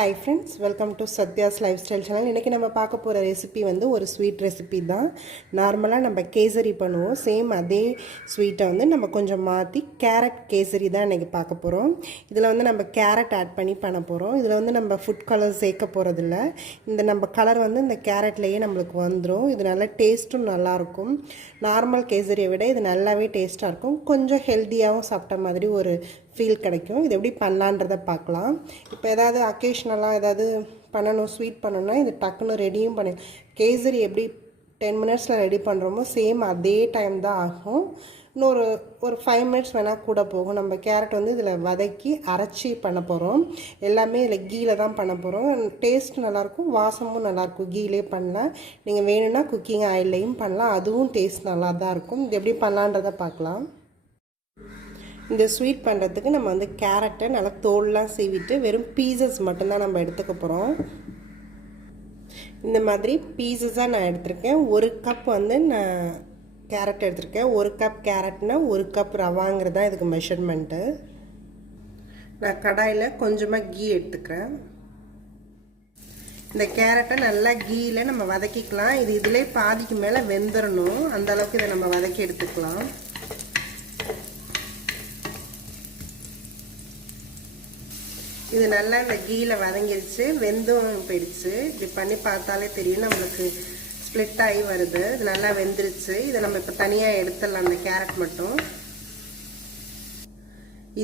Hi friends, welcome to Sathya's life style channel. இன்றைக்கி நம்ம பார்க்க போகிற ரெசிபி வந்து ஒரு ஸ்வீட் ரெசிபி தான். நார்மலாக நம்ம கேசரி பண்ணுவோம், சேம் அதே ஸ்வீட்டை வந்து நம்ம கொஞ்சம் மாற்றி கேரட் கேசரி தான் இன்றைக்கி பார்க்க போகிறோம். இதில் வந்து நம்ம கேரட் ஆட் பண்ணி பண்ண போகிறோம். இதில் வந்து நம்ம ஃபுட் கலர் சேர்க்க போகிறதில்ல. இந்த நம்ம கலர் வந்து இந்த கேரட்லேயே நம்மளுக்கு வந்துடும். இது நல்லா டேஸ்ட்டும் நல்லாயிருக்கும். நார்மல் கேசரியை விட இது நல்லாவே டேஸ்ட்டாக இருக்கும். கொஞ்சம் ஹெல்த்தியாகவும் சாப்பிட்ட மாதிரி ஒரு ஃபீல் கிடைக்கும். இது எப்படி பண்ணலான்றதை பார்க்கலாம். இப்போ ஏதாவது அக்கேஷ்னலாக ஏதாவது பண்ணணும், ஸ்வீட் பண்ணணும்னா இது டக்குன்னு ரெடியும் பண்ணி கேசரி எப்படி 10 மினிட்ஸில் ரெடி பண்ணுறோமோ சேம் அதே டைம் தான் ஆகும். இன்னொரு 5 மினிட்ஸ் வேணால் கூட போகும். நம்ம கேரட் வந்து இதில் வதக்கி அரைச்சி பண்ண போகிறோம். எல்லாமே இதில் கீழே தான் பண்ண போகிறோம். டேஸ்ட் நல்லாயிருக்கும், வாசமும் நல்லாயிருக்கும். கீழே பண்ணலாம். நீங்கள் வேணும்னா குக்கிங் ஆயில்லையும் பண்ணலாம், அதுவும் டேஸ்ட் நல்லா தான் இருக்கும். இது எப்படி பண்ணலான்றதை பார்க்கலாம். இந்த ஸ்வீட் பண்ணுறதுக்கு நம்ம வந்து கேரட்டை நல்லா தோல்லாம் சீவிட்டு வெறும் பீசஸ் மட்டும்தான் நம்ம எடுத்துக்க போகிறோம். இந்த மாதிரி பீசஸாக நான் எடுத்திருக்கேன். 1 கப் வந்து நான் கேரட் எடுத்திருக்கேன். 1 கப் கேரட்னா 1 கப் ரவாங்கிறது தான் இதுக்கு மெஷர்மெண்ட்டு. நான் கடாயில் கொஞ்சமாக கீ எடுத்துக்கிறேன். இந்த கேரட்டை நல்லா கீயில் நம்ம வதக்கிக்கலாம். இது இதிலே பாதிக்கு மேலே வெந்துடணும், அந்தளவுக்கு இதை நம்ம வதக்கி எடுத்துக்கலாம். இது நல்லா இந்த கீயில் வதங்கிடுச்சு, வெந்தும் போயிடுச்சு. இப்படி பண்ணி பார்த்தாலே தெரியும் நம்மளுக்கு ஸ்ப்ளிட் ஆகி வருது. இது நல்லா வெந்துருச்சு. இதை நம்ம இப்போ தனியாக எடுத்துடலாம், அந்த கேரட் மட்டும்.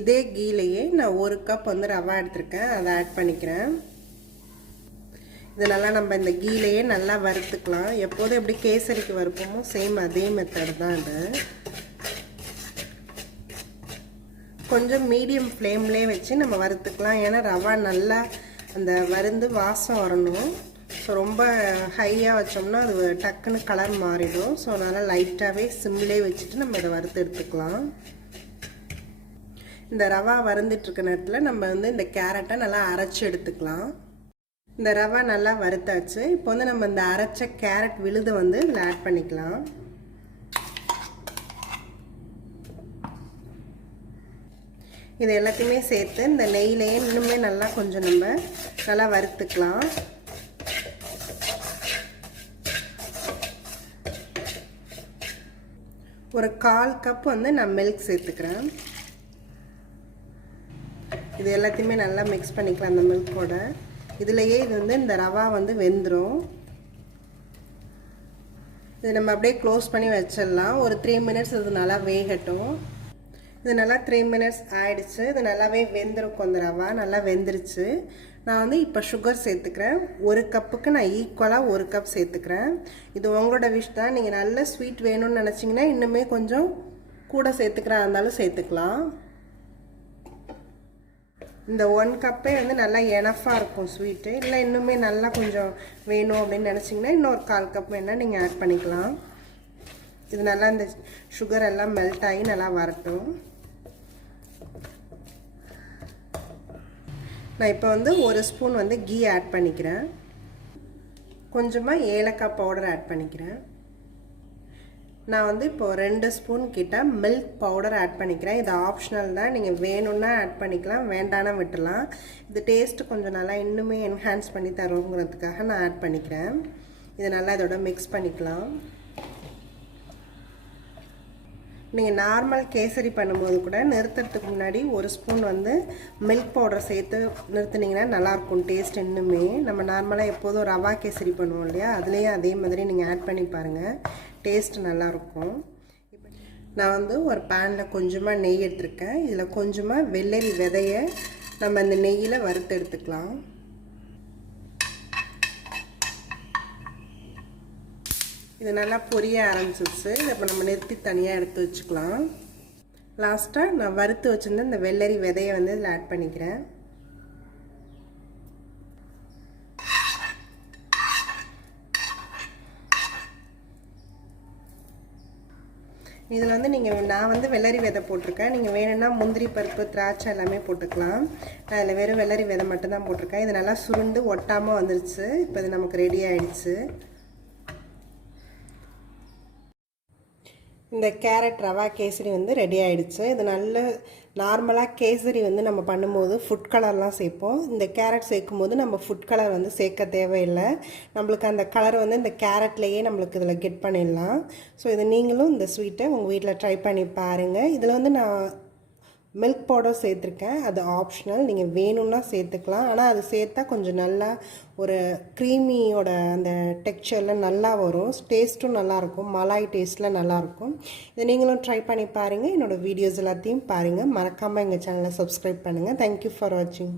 இதே கீலையே நான் 1 கப் வந்து ரவா எடுத்திருக்கேன், அதை ஆட் பண்ணிக்கிறேன். இது நல்லா நம்ம இந்த கீலையே நல்லா வறுத்துக்கலாம். எப்போதும் எப்படி கேசரிக்கு வறுப்போமோ சேம் அதே மெத்தட் தான் இது. கொஞ்சம் மீடியம் ஃப்ளேம்லேயே வச்சு நம்ம வறுத்துக்கலாம். ஏன்னா ரவா நல்லா அந்த வறுந்து வாசம் வரணும். ஸோ ரொம்ப ஹையாக வச்சோம்னா அது டக்குன்னு கலர் மாறிடும். ஸோ அதனால் லைட்டாகவே சிம்மிலே வச்சுட்டு நம்ம இதை வறுத்து எடுத்துக்கலாம். இந்த ரவா வறுந்துட்டுருக்க நேரத்தில் நம்ம வந்து இந்த கேரட்டை நல்லா அரைச்சி எடுத்துக்கலாம். இந்த ரவா நல்லா வறுத்தாச்சு. இப்போ வந்து நம்ம இந்த அரைச்ச கேரட் விழுதை வந்து இதில் ஆட் பண்ணிக்கலாம். இது எல்லாத்தையுமே சேர்த்து இந்த நெய்யிலேயே இன்னுமே நல்லா கொஞ்சம் நம்ம நல்லா வறுத்துக்கலாம். ஒரு 1/4 கப் வந்து நான் மில்க் சேர்த்துக்கிறேன். இது எல்லாத்தையுமே நல்லா மிக்ஸ் பண்ணிக்கலாம் அந்த மில்கோட. இதுலேயே இது வந்து இந்த ரவா வந்து வெந்துடும். இது நம்ம அப்படியே க்ளோஸ் பண்ணி வச்சிடலாம். ஒரு 3 மினிட்ஸ் இது நல்லா வேகட்டும். இது நல்லா 3 மினிட்ஸ் ஆயிடுச்சு. இது நல்லாவே வெந்திருக்கும். அந்த ரவா நல்லா வெந்துருச்சு. நான் வந்து இப்போ சுகர் சேர்த்துக்கிறேன். 1 கப்புக்கு நான் ஈக்குவலாக 1 கப் சேர்த்துக்கிறேன். இது உங்களோட விஷ் தான். நீங்கள் நல்ல ஸ்வீட் வேணும்னு நினச்சிங்கன்னா இன்னுமே கொஞ்சம் கூட சேர்த்துக்கிறா இருந்தாலும் சேர்த்துக்கலாம். இந்த 1 கப்பே வந்து நல்லா எனஃபாக இருக்கும் ஸ்வீட்டு. இல்லை இன்னுமே நல்லா கொஞ்சம் வேணும் அப்படின்னு நினச்சிங்கன்னா இன்னொரு 1/4 கப் வேணால் நீங்கள் ஆட் பண்ணிக்கலாம். இது நல்லா இந்த சுகர் எல்லாம் மெல்ட் ஆகி நல்லா வரட்டும். நான் இப்போ வந்து 1 ஸ்பூன் வந்து கீ ஆட் பண்ணிக்கிறேன். கொஞ்சமாக ஏலக்காய் பவுடர் ஆட் பண்ணிக்கிறேன். நான் வந்து இப்போது 2 ஸ்பூன் கிட்ட மில்க் பவுடர் ஆட் பண்ணிக்கிறேன். இது ஆப்ஷனல் தான், நீங்கள் வேணும்னா ஆட் பண்ணிக்கலாம், வேண்டானா விட்டுலாம். இது டேஸ்ட்டு கொஞ்சம் நல்லா இன்னுமே என்ஹான்ஸ் பண்ணி தருங்கிறதுக்காக நான் ஆட் பண்ணிக்கிறேன். இது நல்லா இதோட மிக்ஸ் பண்ணிக்கலாம். நீங்கள் நார்மல் கேசரி பண்ணும்போது கூட நிறுத்துறதுக்கு முன்னாடி 1 ஸ்பூன் வந்து மில்க் பவுடர் சேர்த்து நிறுத்துனீங்கன்னா நல்லாயிருக்கும் டேஸ்ட். இன்னுமே நம்ம நார்மலாக எப்போதும் ரவா கேசரி பண்ணுவோம் இல்லையா, அதுலேயும் அதே மாதிரி நீங்கள் ஆட் பண்ணி பாருங்கள், டேஸ்ட் நல்லாயிருக்கும். இப்போ நான் வந்து ஒரு பேனில் கொஞ்சமாக நெய் எடுத்துருக்கேன். இதில் கொஞ்சமாக வெள்ளரி விதையை நம்ம இந்த நெய்யில் வறுத்து எடுத்துக்கலாம். இது நல்லா பொரிய ஆரம்பிச்சிருச்சு. இதை இப்போ நம்ம நிறுத்தி தனியாக எடுத்து வச்சுக்கலாம். லாஸ்ட்டாக நான் வறுத்து வச்சுருந்த இந்த வெள்ளரி விதையை வந்து இதில் ஆட் பண்ணிக்கிறேன். இதில் வந்து நான் வந்து வெள்ளரி விதை போட்டிருக்கேன். நீங்கள் வேணும்னா முந்திரி பருப்பு, திராட்சை எல்லாமே போட்டுக்கலாம். நான் இதில் வெறும் வெள்ளரி விதை மட்டும்தான் போட்டிருக்கேன். இது நல்லா சுருண்டு ஒட்டாமல் வந்துருச்சு. இப்போ இது நமக்கு ரெடி ஆகிடுச்சு. இந்த கேரட் ரவா கேசரி வந்து ரெடி ஆகிடுச்சு. இது நல்ல நார்மலாக கேசரி வந்து நம்ம பண்ணும்போது ஃபுட் கலர்லாம் சேர்ப்போம். இந்த கேரட் சேர்க்கும்போது நம்ம ஃபுட் கலர் வந்து சேர்க்க தேவையில்லை. நம்மளுக்கு அந்த கலர் வந்து இந்த கேரட்லேயே நம்மளுக்கு இதில் கெட் பண்ணிடலாம். ஸோ இது நீங்களும் இந்த ஸ்வீட்டை உங்கள் வீட்டில் ட்ரை பண்ணி பாருங்கள். இதில் வந்து நான் மில்க் பவுடர் சேர்த்துருக்கேன். அது ஆப்ஷனல், நீங்கள் வேணும்னா சேர்த்துக்கலாம். ஆனால் அது சேர்த்தா கொஞ்சம் நல்லா ஒரு க்ரீமியோட அந்த டெக்ஸ்சரில் நல்லா வரும். டேஸ்ட்டும் நல்லாயிருக்கும், மலாய் டேஸ்ட்டில் நல்லாயிருக்கும். இதை நீங்களும் ட்ரை பண்ணி பாருங்கள். என்னோடய வீடியோஸ் எல்லாத்தையும் பாருங்கள். மறக்காமல் எங்கள் சேனலை சப்ஸ்கிரைப் பண்ணுங்கள். தேங்க்யூ ஃபார் வாட்சிங்.